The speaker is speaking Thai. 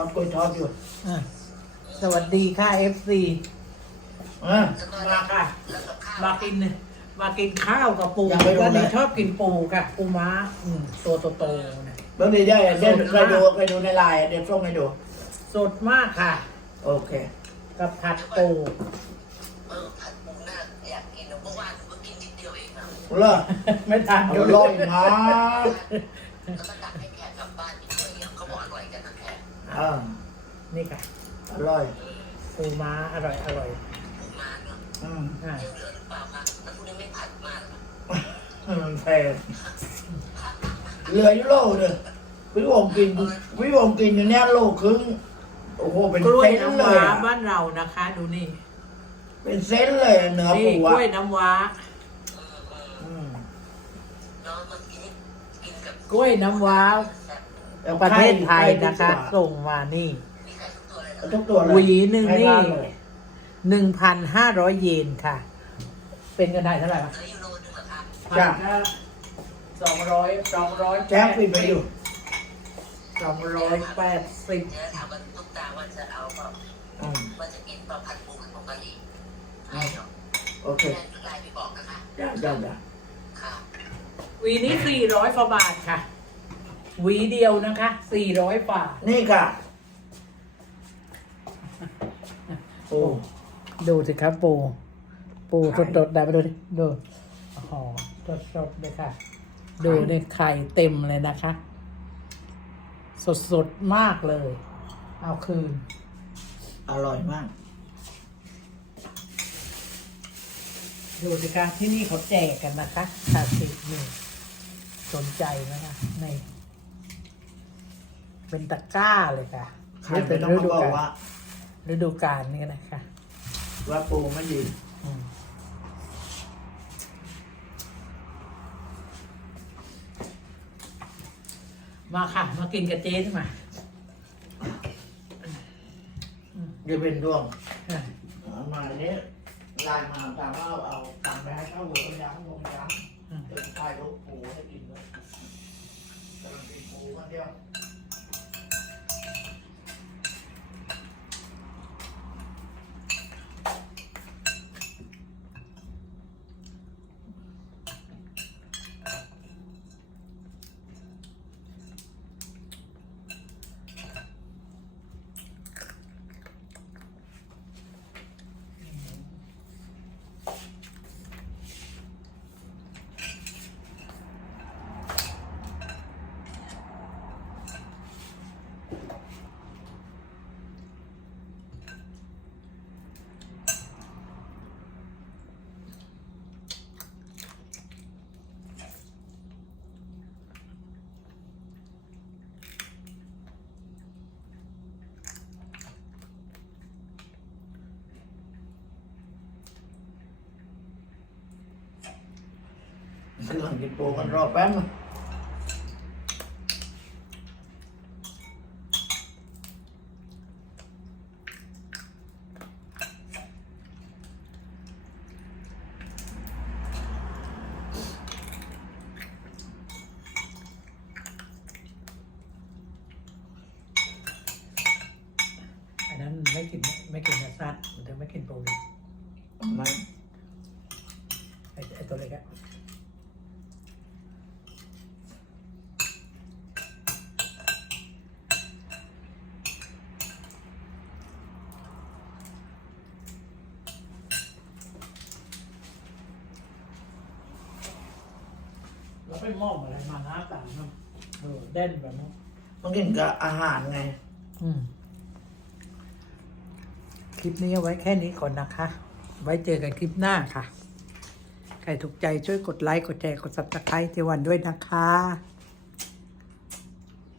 อบกล้วยทอดอยู่อะสวัสดีค่ะ FC อะ มาค่ะ มากินมากินข้าวกับปูอยากไปดูวันนี้ไหมชอบกินปูค่ะ ปูม้าอืมตัวโตๆนะเมื่อกี้ได้ได้สดมากเคยดูเคยดูในไลน์เดี๋ยวส่งให้ดู สดมากค่ะ โอเค กับผัดปูเออผัดปูน่าอยากกินนะเมื่อวานผมก็กินนิดเดียวเองนะเลิศไม่ทานอเดี๋ยวร่อยมากแล้วก็ตักให้แขก อ่านี่ค่ะอร่อยปูม้าอร่อยอร่อยปูมาเนาะอืมอะยังเหลือหรือเปล่าคะแล้วพวกนี้ไม่ผัดมากนะมันแพงเหลืออยู่โลเดียวพี่วงกินพี่วงกินอยู่เนี่ยโลครึ่งโอ้โหเป็นกล้วยเส้นน้ำเลว้ายอะบ้านเรานะคะ ดูนี่เป็นเส้นเลยอะเนื้อนี่ปูกอะล้วยน้ำว้าเออเอออืมเนาะมันกินกินกับกล้วยน้ำว้าแซ่บแล้ว ประเทศไทยข่นะคะทุกตัวส่งมานี่มีไข่ทุกตัวเลยนะทุกตัวเลยหวีหนึ่งให้นี่บ้าเลยหนึ่งพันห้าร้อยเยนค่ะ เป็นเงินไทยเท่าไหร่วะเหลืออยู่โลนึงเหรอคะจ้ะสองร้อยสองร้อยแจ๊คปิดไปอยู่สองร้อยแปดสิบเดี๋ยวถามว่าตุ๊กตาว่าจะเอาเปล่าอืมว่าจะกินเปล่าผัดปูกับผงกะหรี่ให้เนาะโอเคแม่ไลน์ไปบอกนะคะจ้าจ้าจ้าค่ะหวีนี้สี่ร้อยกว่าบาทค่ะ หวีเดียวนะคะสี่ร้อยบาทนี่ค่ะ โอ้ดูสิครับปู ปูสดๆได้มาดูดิดูโอ้โหสดๆเลยค่ะ ดูเนี่ยไข่เต็มเลยนะคะ สดๆมากเลย เอาคืน อร่อยมาก ดูสิคะที่นี่เขาแจกกันนะคะขาสิบนี่สนใจไหมคะนี่ เป็นตะกร้าเลยค่ะใครไม่ต้องมาบอกว่าฤดูกาลนี่นะคะว่าปูไม่ดีอืมมาค่ะ มากินกับเจ๊ที่มาจะเป็นดวงอะเอามาเนี้ยไลน์มาตามว่าเอาเอาตังค์ไปให้เข้าหัวย้ำลงย้ำเป็นถ่ายรูปปูให้กินเลยกำลังกินปูคนเดียว กำลังกินปูกันรอแป๊บนึงอันนั้นไม่กินไม่กินเนื้อสัตว์เดี๋ยวไม่กินโปรตีนมันไอ้ไอ้ตัวเล็กอะ แล้วไปมอบอะไรมาหน้าต่างเนาะเออเด่นแบบนั้นต้องกินกับอาหารไง อืมคลิปนี้เอาไว้แค่นี้ก่อนนะคะ ไว้เจอกันคลิปหน้าค่ะ ใครถูกใจช่วยกดไลค์ กดแชร์ กดซับสไครต์เจวันด้วยนะคะ